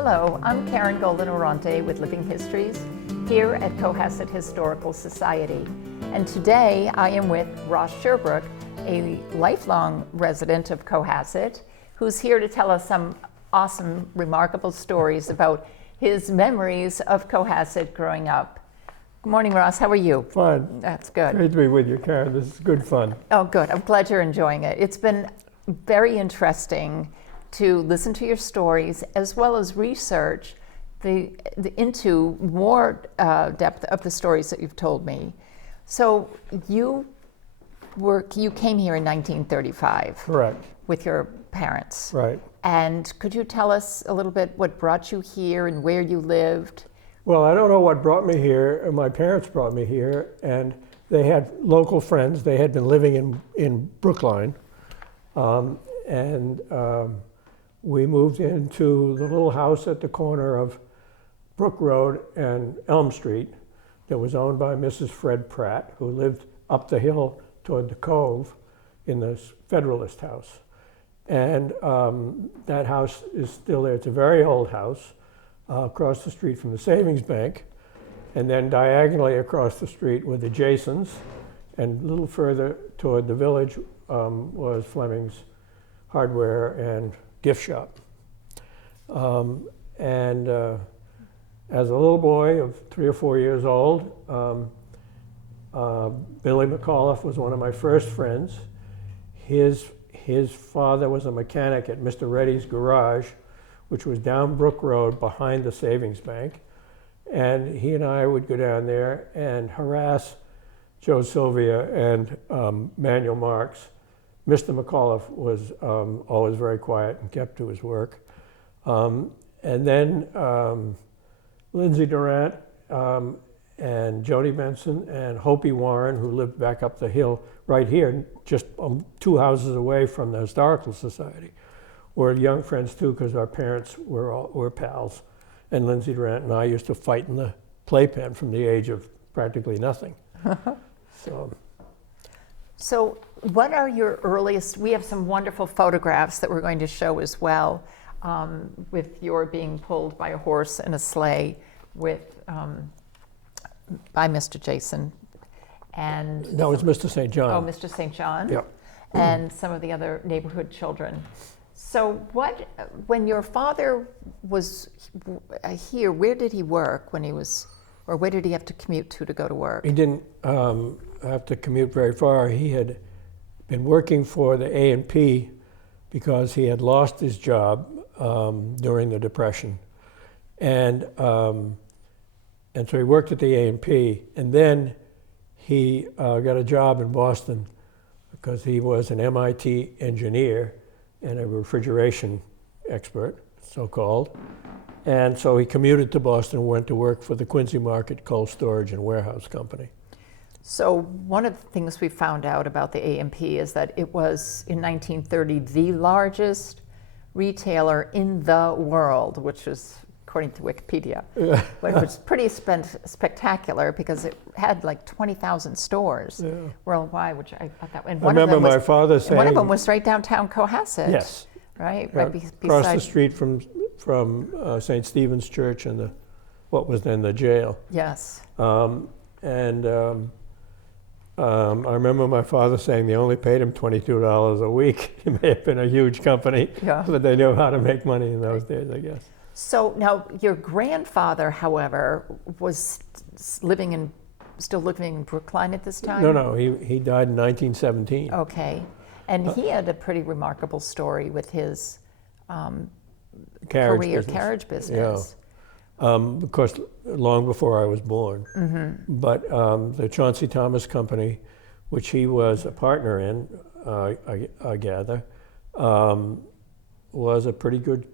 Hello, I'm Karen Golden Oronte with Living Histories here at Cohasset Historical Society. And today I am with Ross Sherbrooke, a lifelong resident of Cohasset, who's here to tell us some awesome, remarkable stories about his memories of Cohasset growing up. Good morning, Ross. How are you? Fine. That's good. Great to be with you, Karen. This is good fun. Oh, good. I'm glad you're enjoying it. It's been very interesting to listen to your stories as well as research into more depth of the stories that you've told me. So you came here in 1935. Correct. With your parents. Right. And could you tell us a little bit what brought you here and where you lived? Well, I don't know what brought me here. My parents brought me here, and they had local friends. They had been living in Brookline, and we moved into the little house at the corner of Brook Road and Elm Street that was owned by Mrs. Fred Pratt, who lived up the hill toward the Cove in the Federalist House. And that house is still there. It's a very old house across the street from the Savings Bank. And then diagonally across the street were the Jasons. And a little further toward the village was Fleming's Hardware and Gift Shop. As a little boy of 3 or 4 years old, Billy McAuliffe was one of my first friends. His father was a mechanic at Mr. Reddy's garage, which was down Brook Road behind the Savings Bank. And he and I would go down there and harass Joe Sylvia and Manuel Marks. Mr. McAuliffe was always very quiet and kept to his work. And then Lindsay Durant and Jody Benson and Hopi Warren, who lived back up the hill right here, just 2 houses away from the Historical Society, were young friends too, because our parents were pals. And Lindsay Durant and I used to fight in the playpen from the age of practically nothing. So what are your earliest, we have some wonderful photographs that we're going to show as well, with your being pulled by a horse in a sleigh by Mr. Jason. And no, it's Mr. St. John. Oh, Mr. St. John? Yeah. And some of the other neighborhood children. So when your father was here, where did he work when he was, or where did he have to commute to go to work? He didn't have to commute very far. He had been working for the A&P because he had lost his job during the Depression. And so he worked at the A&P, and then he got a job in Boston because he was an MIT engineer and a refrigeration expert, so-called. And so he commuted to Boston and went to work for the Quincy Market Cold Storage and Warehouse Company. So one of the things we found out about the A&P is that it was, in 1930, the largest retailer in the world, which is, according to Wikipedia, but it was pretty spectacular because it had like 20,000 stores worldwide, which I thought that. And I remember my father saying. One of them was right downtown Cohasset. Yes. Right. Across the street from St. Stephen's Church and what was then the jail. Yes. I remember my father saying they only paid him $22 a week. It may have been a huge company, but they knew how to make money in those days, I guess. So now your grandfather, however, was still living in Brookline at this time? No, he died in 1917. Okay. And he had a pretty remarkable story with his carriage business. Yeah. Of course, long before I was born. Mm-hmm. But the Chauncey Thomas Company, which he was a partner in, I gather, was a pretty good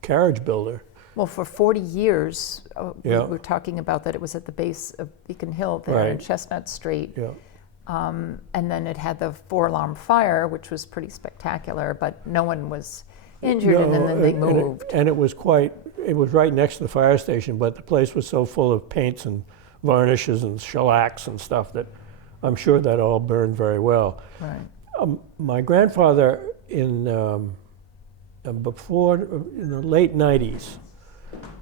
carriage builder. Well, for 40 years, we were talking about that it was at the base of Beacon Hill there in Chestnut Street. Yeah. And then it had the 4-alarm fire, which was pretty spectacular, but no one was injured, and then they moved. And it was right next to the fire station, but the place was so full of paints and varnishes and shellacs and stuff that I'm sure that all burned very well. Right. My grandfather in the late 90s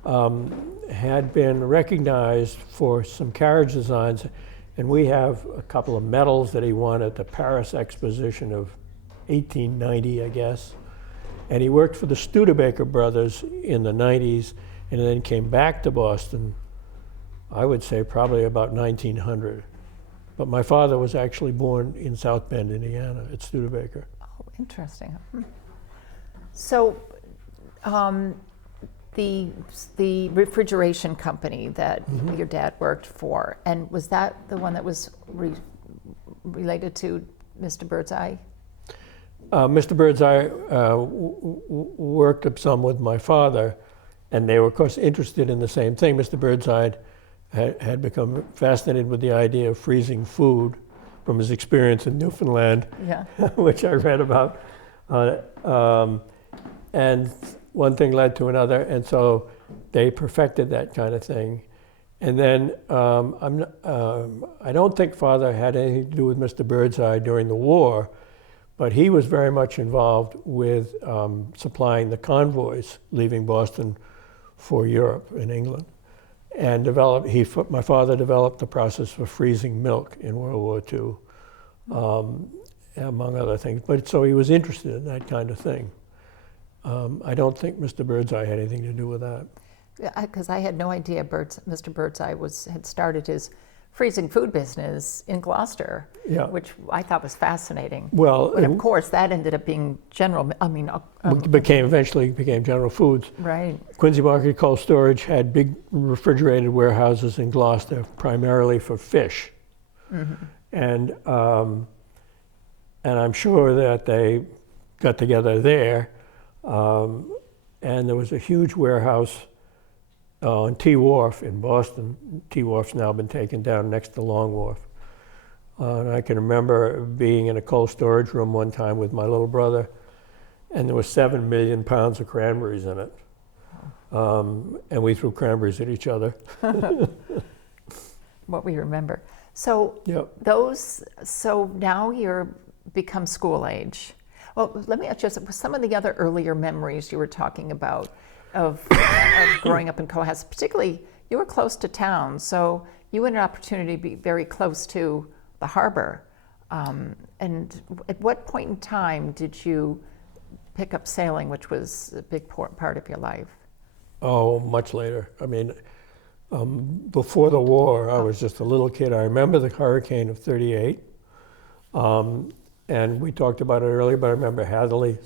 had been recognized for some carriage designs, and we have a couple of medals that he won at the Paris Exposition of 1890, I guess. And he worked for the Studebaker brothers in the 90s, and then came back to Boston, I would say probably about 1900. But my father was actually born in South Bend, Indiana, at Studebaker. Oh, interesting. So, the refrigeration company that your dad worked for, and was that the one that was related to Mr. Birdseye? Mr. Birdseye worked up some with my father, and they were, of course, interested in the same thing. Mr. Birdseye had become fascinated with the idea of freezing food from his experience in Newfoundland, Yeah. which I read about. And one thing led to another, and so they perfected that kind of thing. And then I don't think Father had anything to do with Mr. Birdseye during the war, but he was very much involved with supplying the convoys leaving Boston for Europe and England. And my father developed the process for freezing milk in World War II, among other things. But so he was interested in that kind of thing. I don't think Mr. Birdseye had anything to do with that. Because I had no idea Mr. Birdseye had started his freezing food business in Gloucester, Yeah. which I thought was fascinating. Well, But of course, that ended up being eventually became General Foods. right. Quincy Market Cold Storage had big refrigerated warehouses in Gloucester, primarily for fish. And I'm sure that they got together there. And there was a huge warehouse on T Wharf in Boston. T Wharf's now been taken down next to Long Wharf. And I can remember being in a cold storage room one time with my little brother, and there was 7 million pounds of cranberries in it. And we threw cranberries at each other. What we remember. So Yep. so now you're become school age. Well, let me ask you some of the other earlier memories you were talking about of growing up in Cohasset. Particularly, you were close to town, so you had an opportunity to be very close to the harbor. And at what point in time did you pick up sailing, which was a big part of your life? Oh, much later. I mean, before the war, I was just a little kid. I remember the hurricane of '38. And we talked about it earlier, but I remember Hatherley,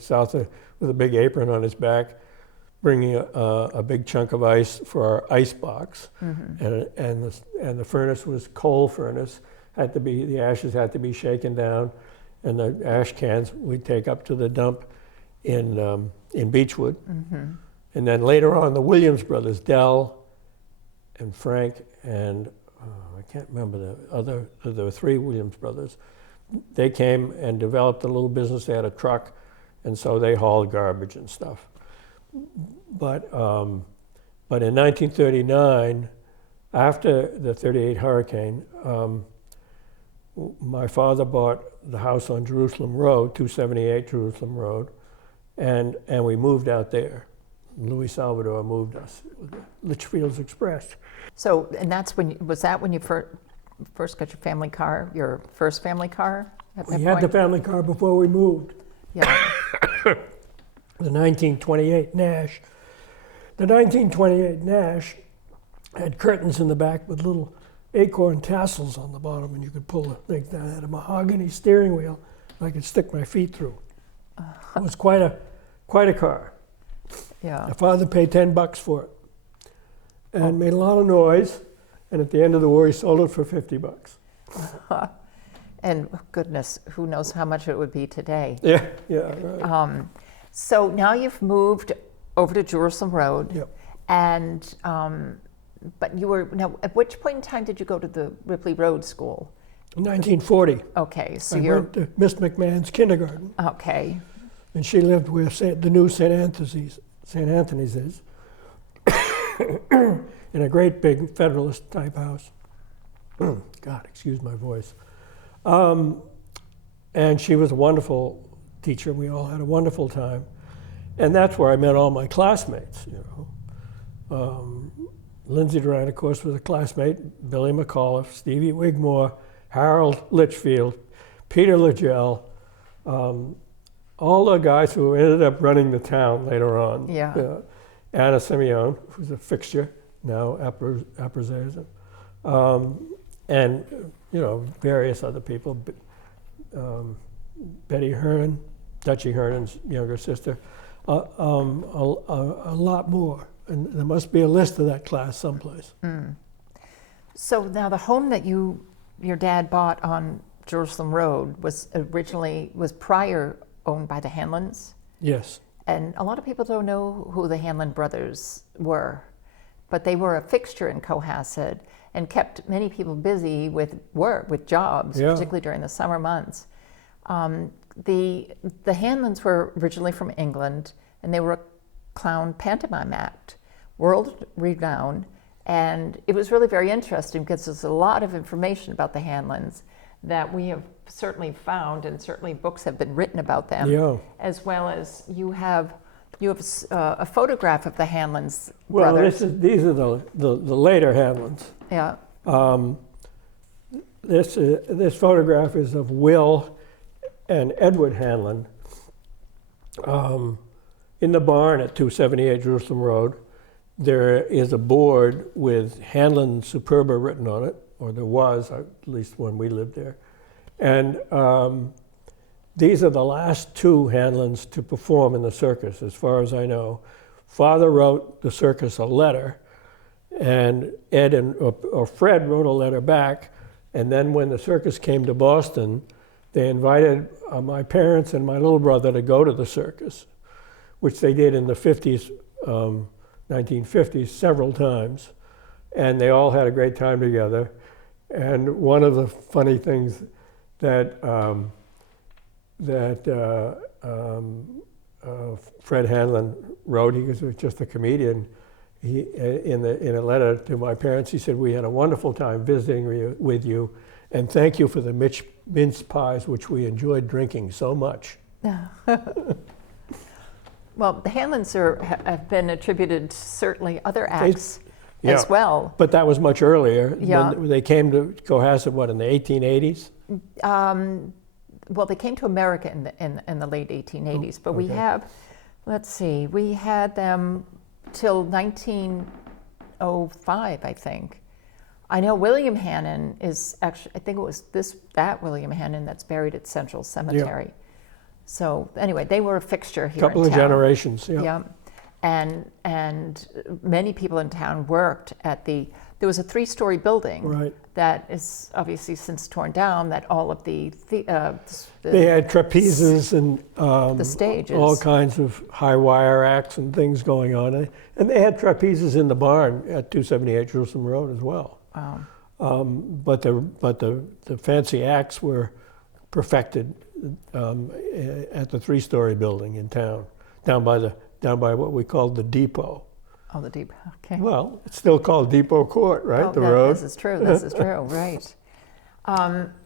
with a big apron on his back, bringing a big chunk of ice for our ice box. And the furnace was coal furnace. The ashes had to be shaken down, and the ash cans we'd take up to the dump in Beechwood. And then later on, the Williams brothers, Dell and Frank, and I can't remember there were 3 Williams brothers. They came and developed a little business. They had a truck, and so they hauled garbage and stuff. But in 1939, after the '38 hurricane, my father bought the house on Jerusalem Road, 278 Jerusalem Road, and we moved out there. Louis Salvador moved us with the Litchfield's Express. So, and was that when you first got your family car, your first family car? We had the family car before we moved. Yeah. The 1928 Nash. The 1928 Nash had curtains in the back with little acorn tassels on the bottom, and you could pull the thing down. It had a mahogany steering wheel I could stick my feet through. It was quite a car. Yeah. My father paid $10 for it, and made a lot of noise. And at the end of the war, he sold it for $50. And goodness, who knows how much it would be today. Yeah, right. So now you've moved over to Jerusalem Road. Yep. And, but now, at which point in time did you go to the Ripley Road School? In 1940, Okay, so I went to Miss McMahon's kindergarten, okay. and she lived where the new St. Anthony's is, in a great big Federalist type house. God, excuse my voice. And she was a wonderful teacher. We all had a wonderful time. And that's where I met all my classmates, Lindsay Duran, of course, was a classmate, Billy McAuliffe, Stevie Wigmore, Harold Litchfield, Peter Legell, all the guys who ended up running the town later on. Yeah. Anna Simeone, who's a fixture now, Apperzation, and various other people. Betty Hernan, Dutchie Hernan's younger sister, a lot more. And there must be a list of that class someplace. So now the home that your dad bought on Jerusalem Road was prior owned by the Hanlons. Yes. And a lot of people don't know who the Hanlon brothers were, but they were a fixture in Cohasset and kept many people busy with work, with jobs, Yeah. particularly during the summer months. The Hanlons were originally from England, and they were a clown pantomime act, world renowned, and it was really very interesting because there's a lot of information about the Hanlons that we have certainly found, and certainly books have been written about them, Yeah. as well as you have a photograph of the Hanlons Well, brothers. these are the later Hanlons. Yeah. This photograph is of Will and Edward Hanlon in the barn at 278 Jerusalem Road. There is a board with Hanlon Superba written on it, or there was, at least when we lived there. And these are the last two Hanlons to perform in the circus, as far as I know. Father wrote the circus a letter, and Ed or Fred wrote a letter back. And then when the circus came to Boston, they invited my parents and my little brother to go to the circus, which they did in the 50s, 1950s, several times. And they all had a great time together. And one of the funny things that Fred Hanlon wrote, he was just a comedian, in a letter to my parents, he said, "We had a wonderful time visiting with you, and thank you for the mince pies, which we enjoyed drinking so much." Well, the Hanlons have been attributed to certainly other acts Yeah. as well. But that was much earlier. Yeah. When they came to Cohasset, what, in the 1880s? Well, they came to America in the late 1880s, but we have, let's see, we had them till 1905, I think. I know William Hannon is actually, I think it was that William Hannon that's buried at Central Cemetery. Yeah. So anyway, they were a fixture here Couple in of town. generations, yeah. Yeah. And many people in town worked at there was a 3-story building Right. that is obviously since torn down, that all of They had trapezes and the stages. all kinds of high wire acts and things going on. And they had trapezes in the barn at 278 Jerusalem Road as well. But the fancy acts were perfected at the 3-story building in town, down by what we called the depot. Oh, the deep. Okay. Well, it's still called Depot Court, right? Oh, the road. This is true. This is true. Right.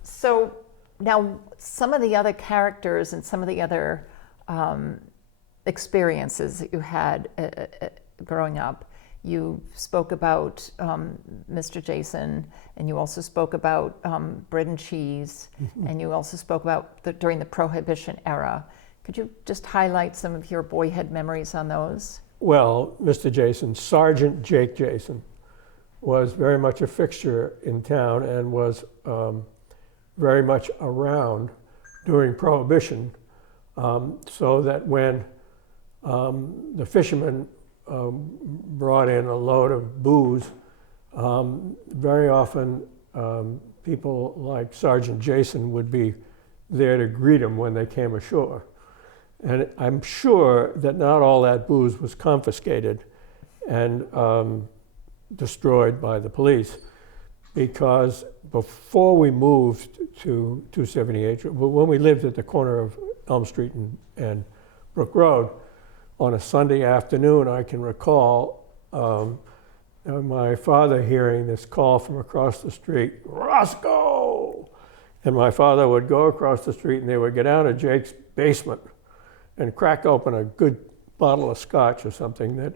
So now, some of the other characters and some of the other experiences that you had growing up. You spoke about Mr. Jason, and you also spoke about bread and cheese, and you also spoke about during the Prohibition era. Could you just highlight some of your boyhood memories on those? Well, Mr. Jason, Sergeant Jake Jason, was very much a fixture in town and was very much around during Prohibition, so that when the fishermen brought in a load of booze, very often people like Sergeant Jason would be there to greet them when they came ashore. And I'm sure that not all that booze was confiscated and destroyed by the police, because before we moved to 278, when we lived at the corner of Elm Street and Brook Road, on a Sunday afternoon, I can recall my father hearing this call from across the street, "Roscoe!" And my father would go across the street and they would get down to Jake's basement and crack open a good bottle of scotch or something that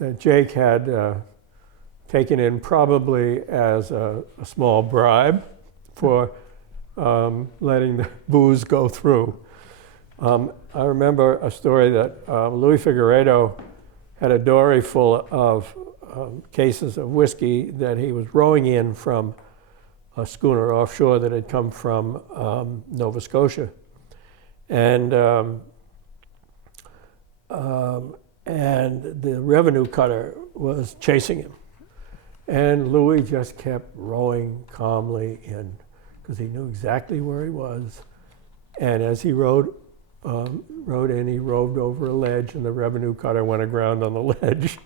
that Jake had taken in probably as a small bribe for letting the booze go through. I remember a story that Louis Figueredo had a dory full of cases of whiskey that he was rowing in from a schooner offshore that had come from Nova Scotia. And the revenue cutter was chasing him. And Louis just kept rowing calmly in because he knew exactly where he was. And as he rowed in, he rowed over a ledge, and the revenue cutter went aground on the ledge.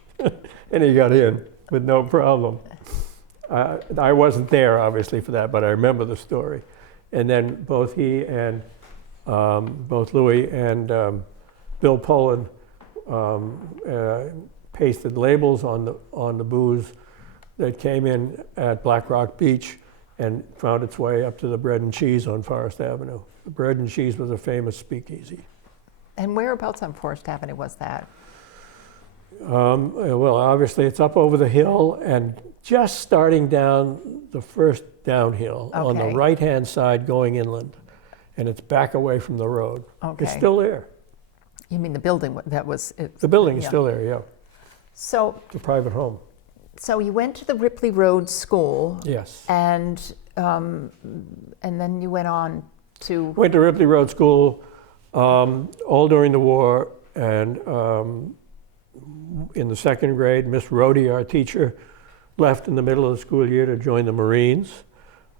And he got in with no problem. I wasn't there, obviously, for that, but I remember the story. And then both he and both Louis and Bill Poland pasted labels on the booze that came in at Black Rock Beach and found its way up to the Bread and Cheese on Forest Avenue. The Bread and Cheese was a famous speakeasy. And whereabouts on Forest Avenue was that? Well, obviously it's up over the hill and just starting down the first downhill on the right-hand side going inland. And it's back away from the road. Okay. It's still there. You mean the building that was... The building is still there, yeah. So... It's a private home. So you went to the Ripley Road School. Yes. And then you went on to... Went to Ripley Road School all during the war, and in the second grade, Miss Rhodey, our teacher, left in the middle of the school year to join the Marines.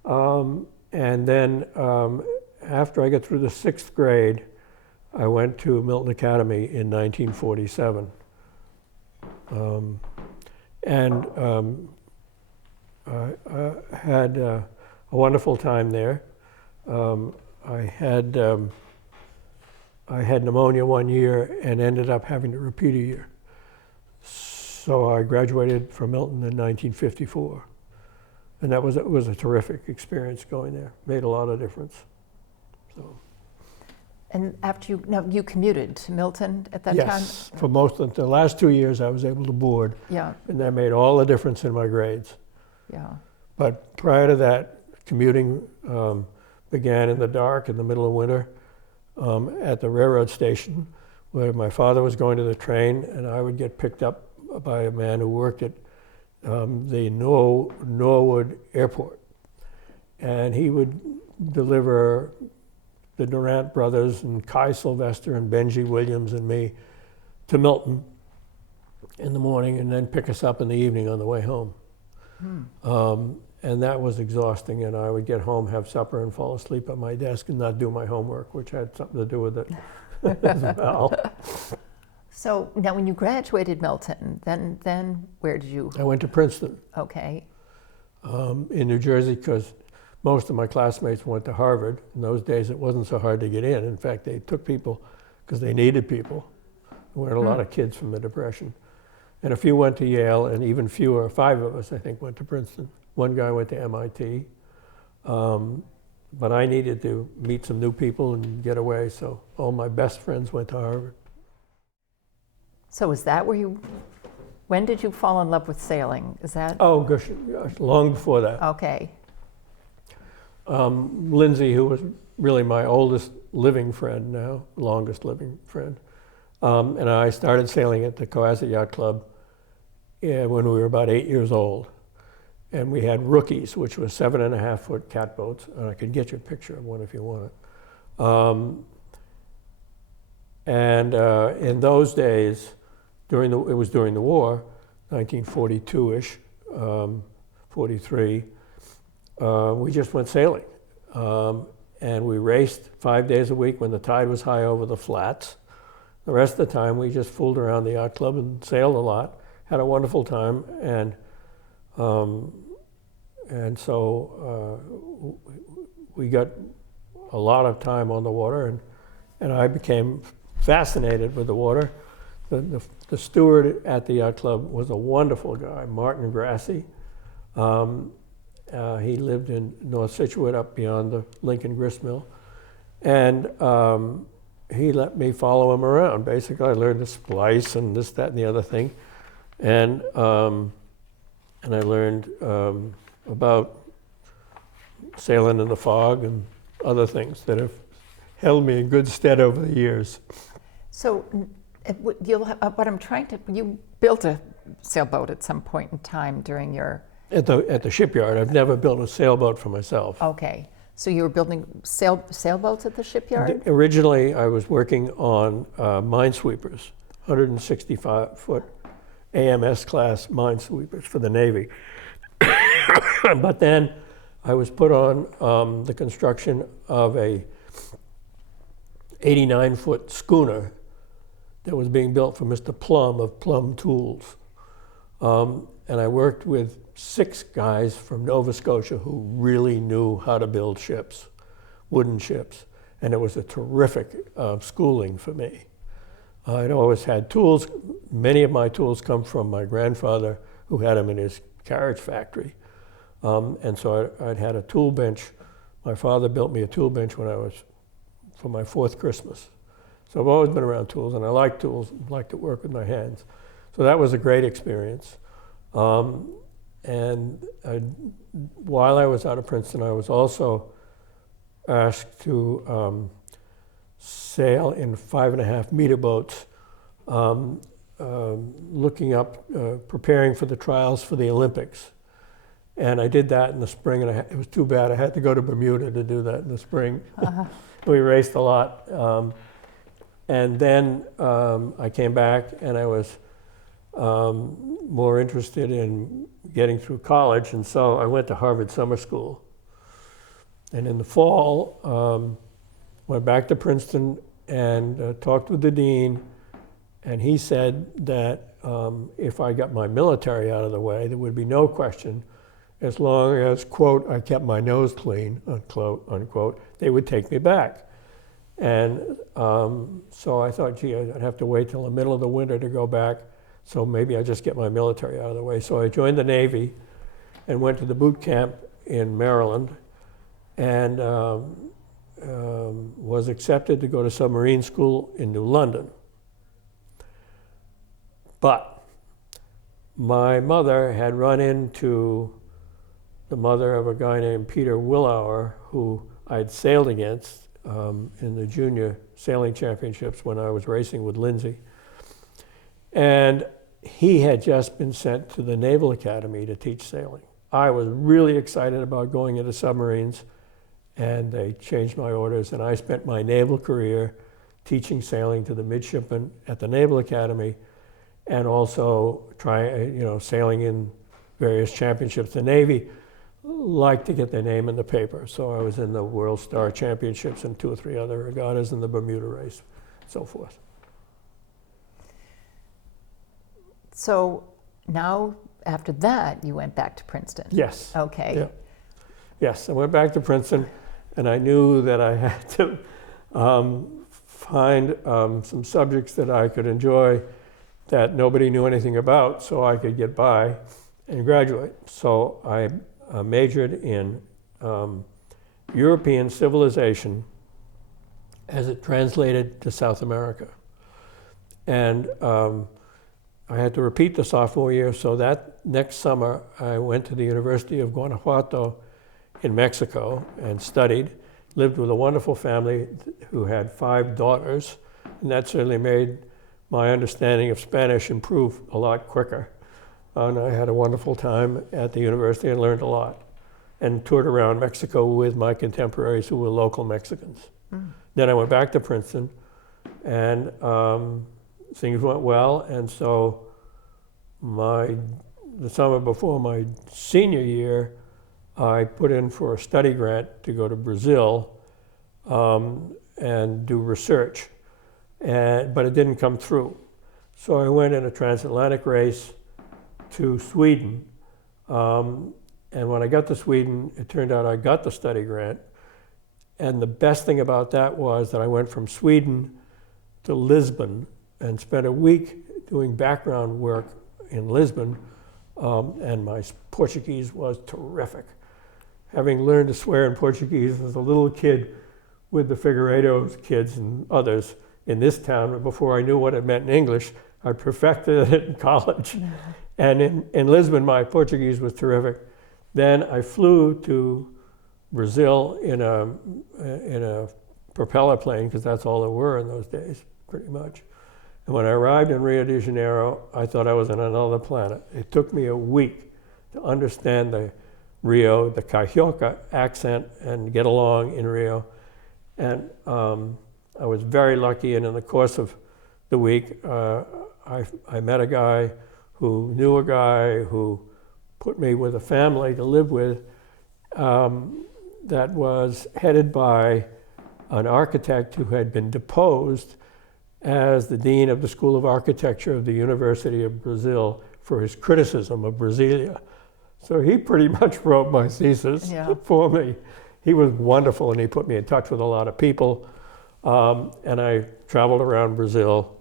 And then after I got through the sixth grade, I went to Milton Academy in 1947. I had a wonderful time there. I had pneumonia one year and ended up having to repeat a year. So I graduated from Milton in 1954. And it was a terrific experience going there. Made a lot of difference. So. And after you commuted to Milton at that time? Yes, for most of the last 2 years I was able to board. Yeah. And that made all the difference in my grades. Yeah. But prior to that, commuting began in the dark in the middle of winter at the railroad station where my father was going to the train, and I would get picked up by a man who worked at the Norwood Airport. And he would deliver the Durant brothers and Kai Sylvester and Benji Williams and me to Milton in the morning and then pick us up in the evening on the way home. And that was exhausting, and I would get home, have supper, and fall asleep at my desk and not do my homework, which had something to do with it as well. So now when you graduated Milton, then where did you? I went to Princeton. Okay. In New Jersey, because most of my classmates went to Harvard. In those days, it wasn't so hard to get in. In fact, they took people because they needed people. There weren't a lot of kids from the Depression. And a few went to Yale, and even fewer, 5 of us, I think, went to Princeton. One guy went to MIT. But I needed to meet some new people and get away, so all my best friends went to Harvard. So is that where when did you fall in love with sailing? Is that? Oh, gosh, long before that. Okay. Lindsay, who was really my oldest living friend now, longest living friend, and I started sailing at the Cohasset Yacht Club when we were about 8 years old. And we had rookies, which was 7.5-foot catboats, and I could get you a picture of one if you want it. In those days, it was during the war, 1942-ish, 43, we just went sailing. And we raced 5 days a week when the tide was high over the flats. The rest of the time, we just fooled around the yacht club and sailed a lot, had a wonderful time, and so we got a lot of time on the water, and I became fascinated with the water. The steward at the yacht club was a wonderful guy, Martin Grassi. He lived in North Scituate up beyond the Lincoln grist mill. And he let me follow him around. Basically, I learned to splice and this, that, and the other thing. And I learned about sailing in the fog and other things that have held me in good stead over the years. So what I'm trying to, you built a sailboat at some point in time during your... At the shipyard. I've never built a sailboat for myself. Okay. So you were building sailboats at the shipyard? Originally, I was working on minesweepers, 165-foot AMS class minesweepers for the Navy. But then I was put on the construction of a 89-foot schooner that was being built for Mr. Plum of Plum Tools. And I worked with 6 guys from Nova Scotia who really knew how to build ships, wooden ships. And it was a terrific schooling for me. I'd always had tools. Many of my tools come from my grandfather, who had them in his carriage factory. And so I'd had a tool bench. My father built me a tool bench for my 4th Christmas. So I've always been around tools, and I like tools, like to work with my hands. So that was a great experience. And while I was out of Princeton, I was also asked to sail in 5.5 meter boats, looking up, preparing for the trials for the Olympics. And I did that in the spring, and it was too bad. I had to go to Bermuda to do that in the spring. We raced a lot. And then I came back, and I was more interested in getting through college, and so I went to Harvard Summer School. And in the fall, went back to Princeton and talked with the dean, and he said that if I got my military out of the way, there would be no question, as long as, quote, I kept my nose clean, unquote, they would take me back. And so I thought, gee, I'd have to wait till the middle of the winter to go back, so maybe I just get my military out of the way. So I joined the Navy and went to the boot camp in Maryland, and was accepted to go to submarine school in New London. But my mother had run into the mother of a guy named Peter Willauer, who I'd sailed against in the junior sailing championships when I was racing with Lindsay. And he had just been sent to the Naval Academy to teach sailing. I was really excited about going into submarines, and they changed my orders, and I spent my naval career teaching sailing to the midshipmen at the Naval Academy, and also sailing in various championships. The Navy liked to get their name in the paper, so I was in the World Star Championships and 2 or 3 other regattas in the Bermuda race, so forth. So now, after that, you went back to Princeton? Yes. Okay. Yeah. Yes, I went back to Princeton, and I knew that I had to find some subjects that I could enjoy that nobody knew anything about, so I could get by and graduate. So I majored in European civilization as it translated to South America. And I had to repeat the sophomore year, so that next summer I went to the University of Guanajuato in Mexico and studied, lived with a wonderful family who had 5 daughters, and that certainly made my understanding of Spanish improve a lot quicker. And I had a wonderful time at the university and learned a lot, and toured around Mexico with my contemporaries who were local Mexicans. Then I went back to Princeton, and things went well, and so the summer before my senior year, I put in for a study grant to go to Brazil and do research, but it didn't come through. So I went in a transatlantic race to Sweden, and when I got to Sweden, it turned out I got the study grant, and the best thing about that was that I went from Sweden to Lisbon and spent a week doing background work in Lisbon, and my Portuguese was terrific. Having learned to swear in Portuguese as a little kid with the Figueiredo's kids and others in this town, before I knew what it meant in English, I perfected it in college. And in Lisbon, my Portuguese was terrific. Then I flew to Brazil in a propeller plane, because that's all there were in those days, pretty much. And when I arrived in Rio de Janeiro, I thought I was on another planet. It took me a week to understand the Carioca accent and get along in Rio. And I was very lucky, and in the course of the week, I met a guy who knew a guy who put me with a family to live with that was headed by an architect who had been deposed as the dean of the School of Architecture of the University of Brazil for his criticism of Brasilia. So he pretty much wrote my thesis for me. He was wonderful, and he put me in touch with a lot of people. And I traveled around Brazil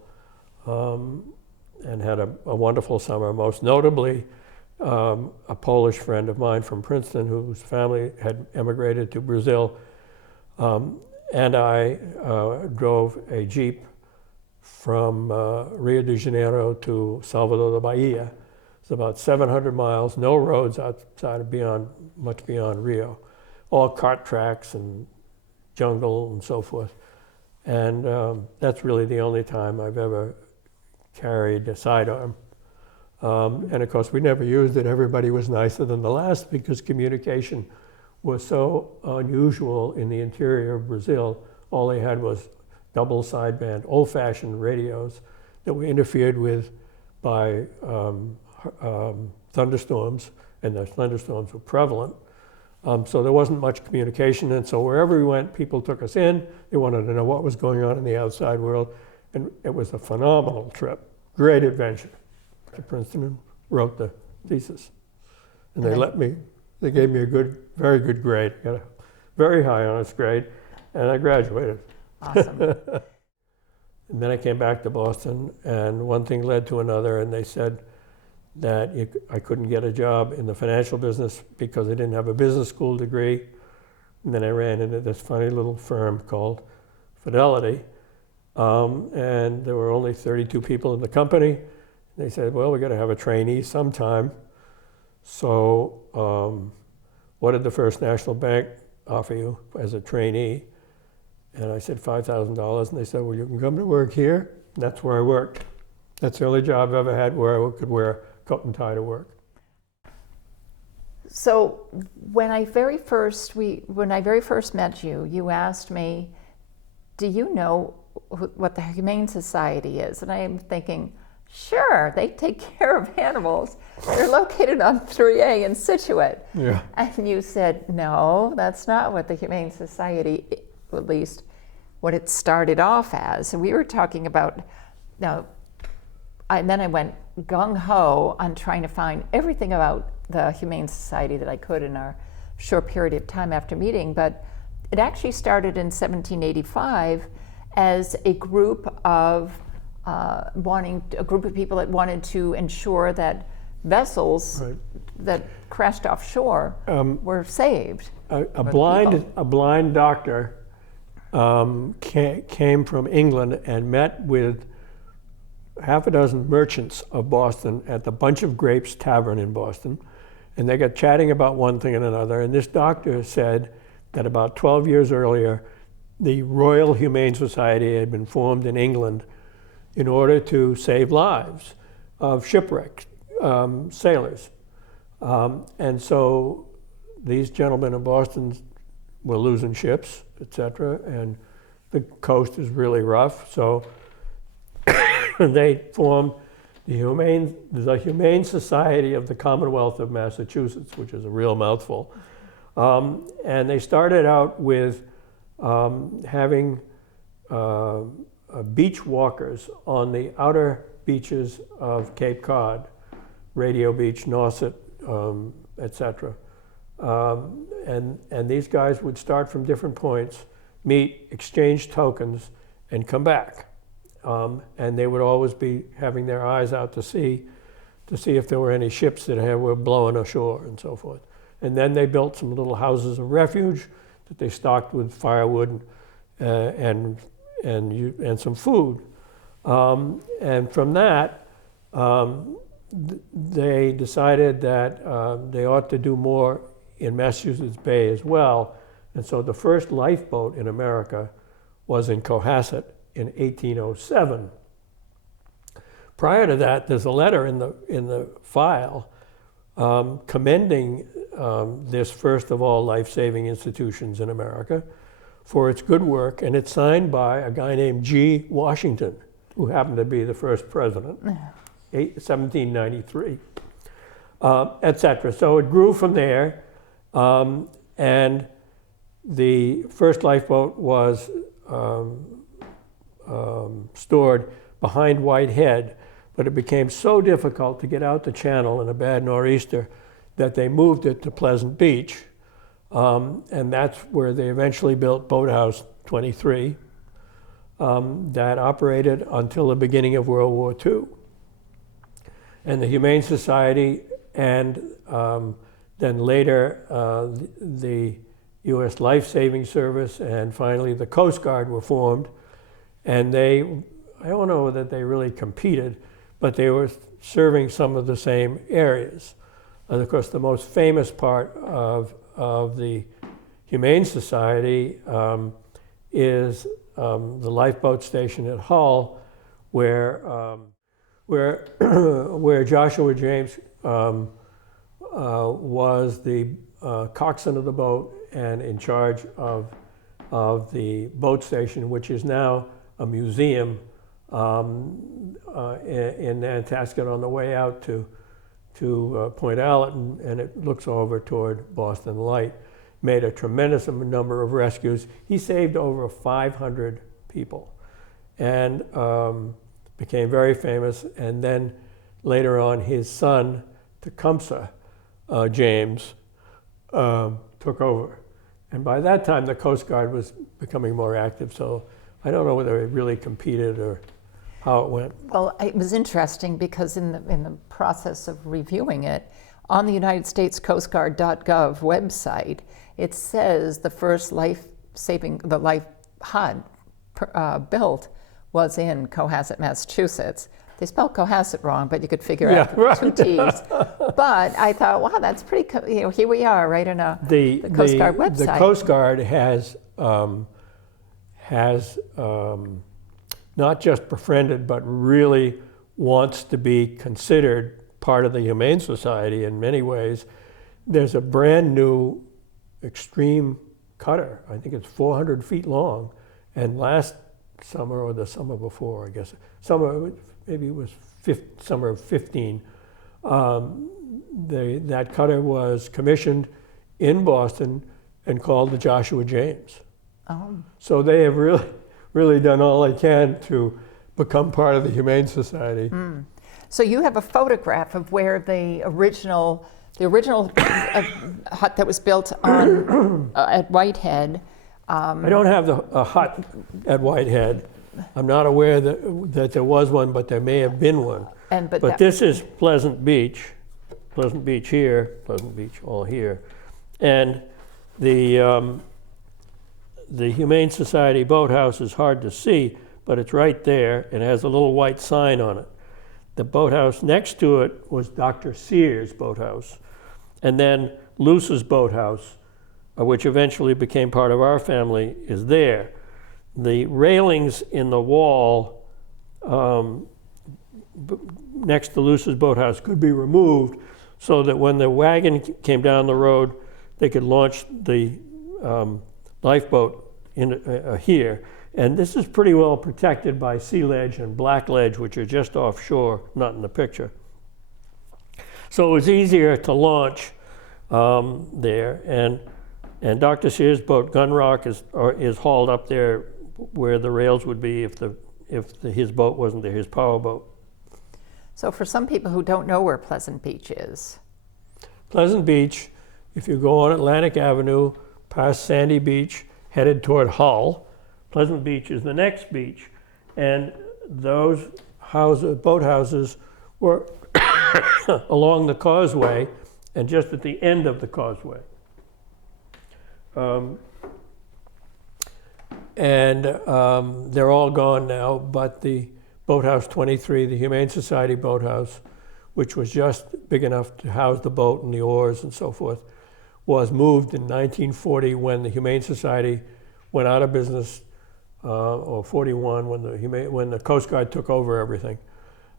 and had a wonderful summer. Most notably, a Polish friend of mine from Princeton whose family had emigrated to Brazil. And I drove a Jeep from Rio de Janeiro to Salvador da Bahia. It's about 700 miles, no roads outside of much beyond Rio, all cart tracks and jungle and so forth. And that's really the only time I've ever carried a sidearm. And of course, we never used it. Everybody was nicer than the last because communication was so unusual in the interior of Brazil. All they had was double sideband, old-fashioned radios that were interfered with by thunderstorms, and the thunderstorms were prevalent. So there wasn't much communication, and so wherever we went, people took us in. They wanted to know what was going on in the outside world, and it was a phenomenal trip, great adventure. To Princeton and wrote the thesis, and they gave me a very good grade. Got a very high honors grade, and I graduated. Awesome. And then I came back to Boston, and one thing led to another, and they said that I couldn't get a job in the financial business because I didn't have a business school degree. And then I ran into this funny little firm called Fidelity, and there were only 32 people in the company. They said, well, we got to have a trainee sometime. So what did the First National Bank offer you as a trainee? And I said $5,000, and they said, well, you can come to work here. And that's where I worked. That's the only job I've ever had where I could wear a coat and tie to work. So when I very first met you, you asked me, do you know what the Humane Society is? And I am thinking, sure, they take care of animals. They're located on 3A in Scituate. Yeah. And you said, no, that's not what the Humane Society, at least what it started off as. And we were talking about, and then I went gung-ho on trying to find everything about the Humane Society that I could in our short period of time after meeting. But it actually started in 1785 as a group of people that wanted to ensure that vessels that crashed offshore were saved. A blind doctor came from England and met with half a dozen merchants of Boston at the Bunch of Grapes Tavern in Boston, and they got chatting about one thing and another. And this doctor said that about 12 years earlier, the Royal Humane Society had been formed in England in order to save lives of shipwrecked sailors. And so these gentlemen in Boston were losing ships, etc., and the coast is really rough. So they formed the Humane Society of the Commonwealth of Massachusetts, which is a real mouthful. And they started out with having beach walkers on the outer beaches of Cape Cod, Radio Beach, Nauset, etc. And these guys would start from different points, meet, exchange tokens, and come back. And they would always be having their eyes out to see if there were any ships that were blowing ashore and so forth. And then they built some little houses of refuge that they stocked with firewood and some food. And from that, they decided that they ought to do more in Massachusetts Bay as well. And so the first lifeboat in America was in Cohasset in 1807. Prior to that, there's a letter in the file commending this first of all life-saving institutions in America for its good work, and it's signed by a guy named G. Washington, who happened to be the first president, 1793, etc. So it grew from there, and the first lifeboat was stored behind Whitehead, but it became so difficult to get out the channel in a bad nor'easter that they moved it to Pleasant Beach, and that's where they eventually built Boathouse 23 that operated until the beginning of World War II. And the Humane Society and then later the U.S. Life Saving Service and finally the Coast Guard were formed, and I don't know that they really competed, but they were serving some of the same areas. And of course, the most famous part of the Humane Society is the lifeboat station at Hull, where Joshua James was the coxswain of the boat and in charge of the boat station, which is now a museum in Nantasket on the way out to Point Allerton, and it looks over toward Boston Light. Made a tremendous number of rescues. He saved over 500 people and became very famous. And then later on, his son, Tecumseh James, took over. And by that time, the Coast Guard was becoming more active. So I don't know whether it really competed or how it went. Well, it was interesting because in the process of reviewing it, on the United States Coast Guard.gov website, it says the first life HUD built was in Cohasset, Massachusetts. They spelled Cohasset wrong, but you could figure out right. 2 T's. But I thought, wow, that's pretty, here we are, right in the Coast Guard website. The Coast Guard has not just befriended, but really wants to be considered part of the Humane Society in many ways. There's a brand new extreme cutter. I think it's 400 feet long. And last summer or the summer before, I guess, maybe it was summer of 15, that cutter was commissioned in Boston and called the Joshua James. Oh. So they have really done all they can to become part of the Humane Society. Mm. So you have a photograph of where the original hut that was built on at Whitehead. I don't have a hut at Whitehead. I'm not aware that there was one, but there may have been one. But this is Pleasant Beach here, Pleasant Beach all here, and the Humane Society boathouse is hard to see, but it's right there and it has a little white sign on it. The boathouse next to it was Dr. Sears' boathouse, and then Luce's boathouse, which eventually became part of our family, is there. The railings in the wall next to Luce's boathouse could be removed so that when the wagon came down the road, they could launch the lifeboat in here. And this is pretty well protected by sea ledge and black ledge, which are just offshore, not in the picture. So it was easier to launch there. And Dr. Sears' boat, Gun Rock, is hauled up there where the rails would be if his boat wasn't there, his power boat. So for some people who don't know where Pleasant Beach is. Pleasant Beach, if you go on Atlantic Avenue, past Sandy Beach, headed toward Hull, Pleasant Beach is the next beach. And those boathouses were along the causeway and just at the end of the causeway. And they're all gone now, but the Boathouse 23, the Humane Society boathouse, which was just big enough to house the boat and the oars and so forth, was moved in 1940 when the Humane Society went out of business, or 41 when the Coast Guard took over everything.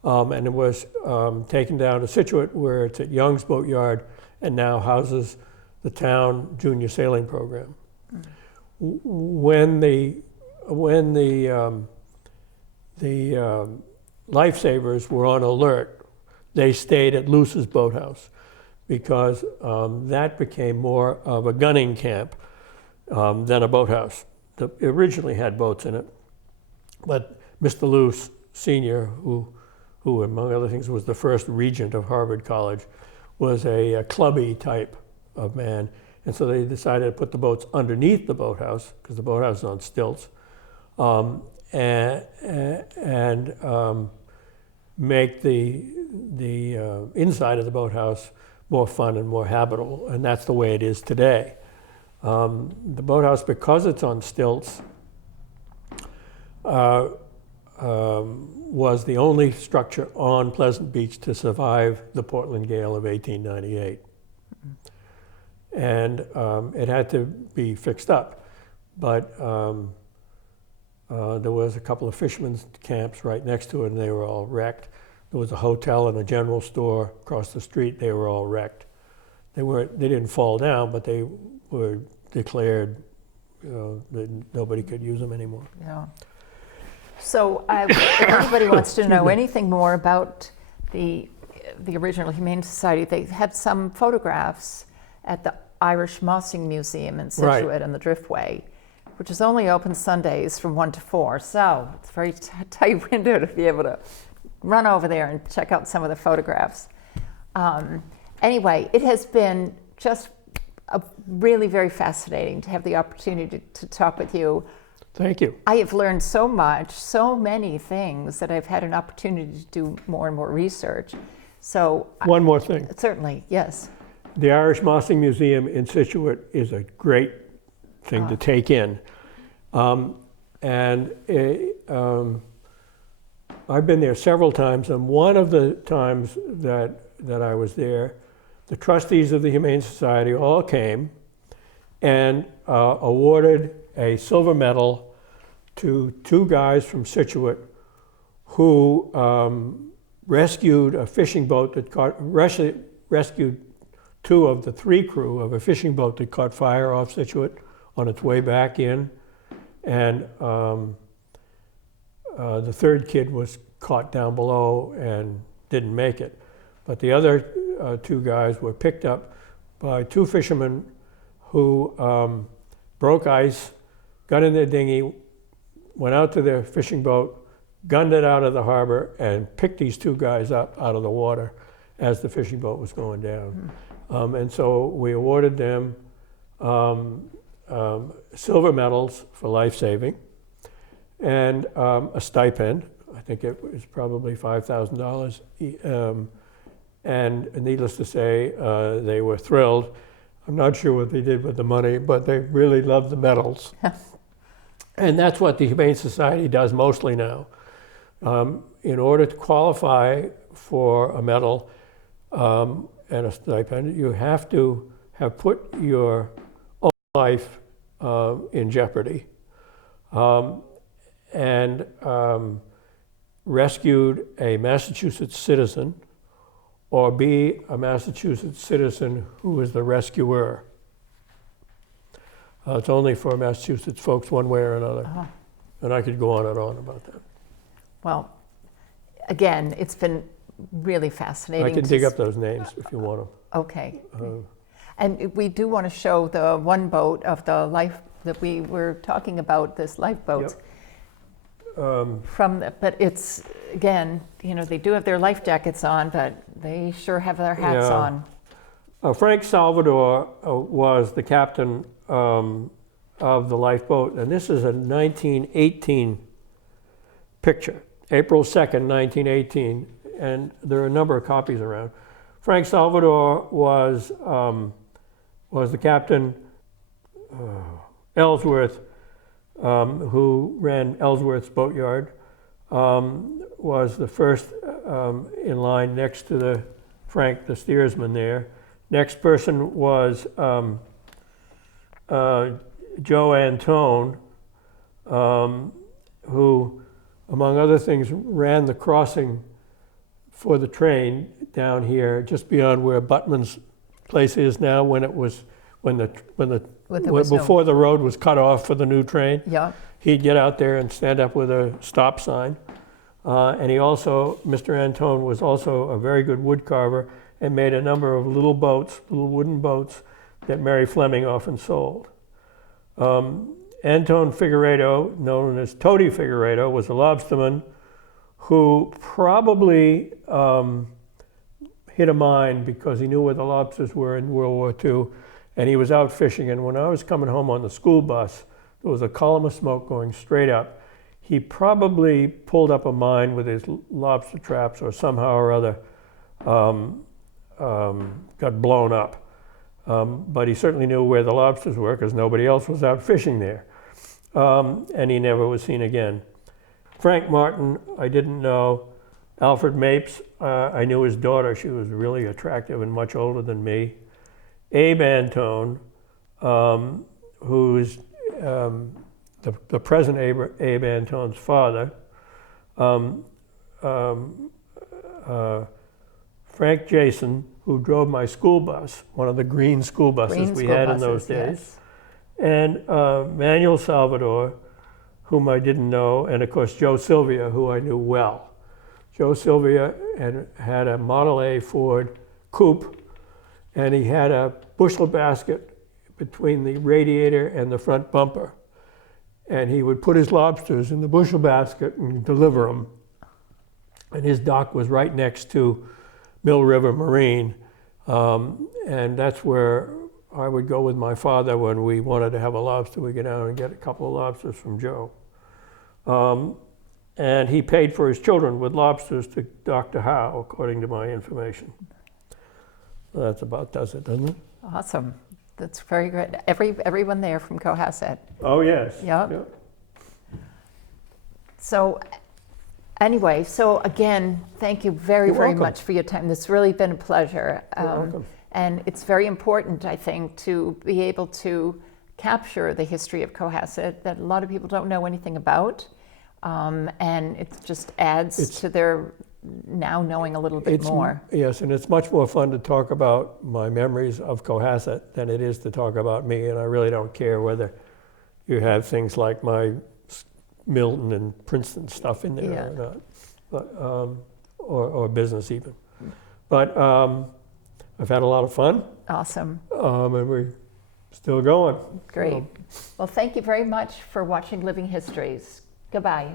And it was taken down to Scituate, where it's at Young's Boatyard and now houses the town junior sailing program. When the lifesavers were on alert, they stayed at Luce's Boathouse because that became more of a gunning camp than a boathouse. It originally had boats in it, but Mr. Luce Sr., who among other things was the first regent of Harvard College, was a clubby type of man. And so they decided to put the boats underneath the boathouse, because the boathouse is on stilts, and make the inside of the boathouse more fun and more habitable. And that's the way it is today. The boathouse, because it's on stilts, was the only structure on Pleasant Beach to survive the Portland gale of 1898. And it had to be fixed up. But there was a couple of fishermen's camps right next to it, and they were all wrecked. There was a hotel and a general store across the street. They were all wrecked. They didn't fall down, but they were declared that nobody could use them anymore. Yeah. So if anybody wants to know anything more about the original Humane Society, they had some photographs at the Irish Mossing Museum in Scituate Right. on the Driftway, which is only open Sundays from 1 to 4. So it's a very tight window to be able to run over there and check out some of the photographs. Anyway, it has been just really very fascinating to have the opportunity to talk with you. Thank you. I have learned so much, so many things that I've had an opportunity to do more and more research. So One more thing. certainly, yes. The Irish Mossing Museum in Scituate is a great thing to take in. I've been there several times, and one of the times that I was there, the trustees of the Humane Society all came and awarded a silver medal to two guys from Scituate who rescued a fishing boat that rescued two of the three crew of a fishing boat that caught fire off Scituate on its way back in. And the third kid was caught down below and didn't make it. But the other two guys were picked up by two fishermen who broke ice, got in their dinghy, went out to their fishing boat, gunned it out of the harbor, and picked these two guys up out of the water as the fishing boat was going down. And so we awarded them silver medals for life-saving and a stipend. I think it was probably $5,000. And needless to say, they were thrilled. I'm not sure what they did with the money, but they really loved the medals. And that's what the Humane Society does mostly now. In order to qualify for a medal and a stipend, you have to have put your own life in jeopardy and rescued a Massachusetts citizen or be a Massachusetts citizen who is the rescuer. It's only for Massachusetts folks one way or another. And I could go on and on about that. Well, again, it's been really fascinating. I can dig up those names if you want them. Okay. And we do want to show the one boat of the life that we were talking about, this lifeboat. Yep. But it's, again, you know, they do have their life jackets on, but they sure have their hats on. Frank Salvador was the captain of the lifeboat, and this is a 1918 picture, April 2nd, 1918, and there are a number of copies around. Frank Salvador was the captain. Ellsworth, who ran Ellsworth's boatyard, was the first in line next to Frank, the steersman there. Next person was Joe Antone, who, among other things, ran the crossing for the train down here, just beyond where Buttman's place is now. Before the road was cut off for the new train, Yeah. he'd get out there and stand up with a stop sign. And he also, Mr. Antone, was also a very good wood carver and made a number of little boats, little wooden boats that Mary Fleming often sold. Antone Figueredo, known as Tody Figueredo, was a lobsterman who probably hit a mine because he knew where the lobsters were in World War II, and he was out fishing. And when I was coming home on the school bus, there was a column of smoke going straight up. He probably pulled up a mine with his lobster traps, or somehow or other got blown up. But he certainly knew where the lobsters were because nobody else was out fishing there. And he never was seen again. Frank Martin, I didn't know. Alfred Mapes, I knew his daughter. She was really attractive and much older than me. Abe Antone, who's the present Abe Antone's father. Frank Jason, who drove my school bus, one of the green school buses we had in those days. Yes. And Manuel Salvador, whom I didn't know, and of course Joe Sylvia, who I knew well. Joe Sylvia had a Model A Ford coupe, and he had a bushel basket between the radiator and the front bumper. And he would put his lobsters in the bushel basket and deliver them. And his dock was right next to Mill River Marine. And that's where I would go with my father when we wanted to have a lobster. We'd go down and get a couple of lobsters from Joe. And he paid for his children with lobsters to Dr. Howe, according to my information. Well, that's about does it, doesn't it? Awesome. That's very good. Everyone there from Cohasset. Oh, yes. Yep. So anyway, so again, thank you very welcome. much for your time. This has really been a pleasure. You're welcome. And it's very important, I think, to be able to capture the history of Cohasset that a lot of people don't know anything about. And it just adds to their now knowing a little bit more. Yes, and it's much more fun to talk about my memories of Cohasset than it is to talk about me, and I really don't care whether you have things like my Milton and Princeton stuff in there or not, but, or business even. But I've had a lot of fun. Awesome. And we're still going. Great. So. Well, thank you very much for watching Living Histories. Goodbye.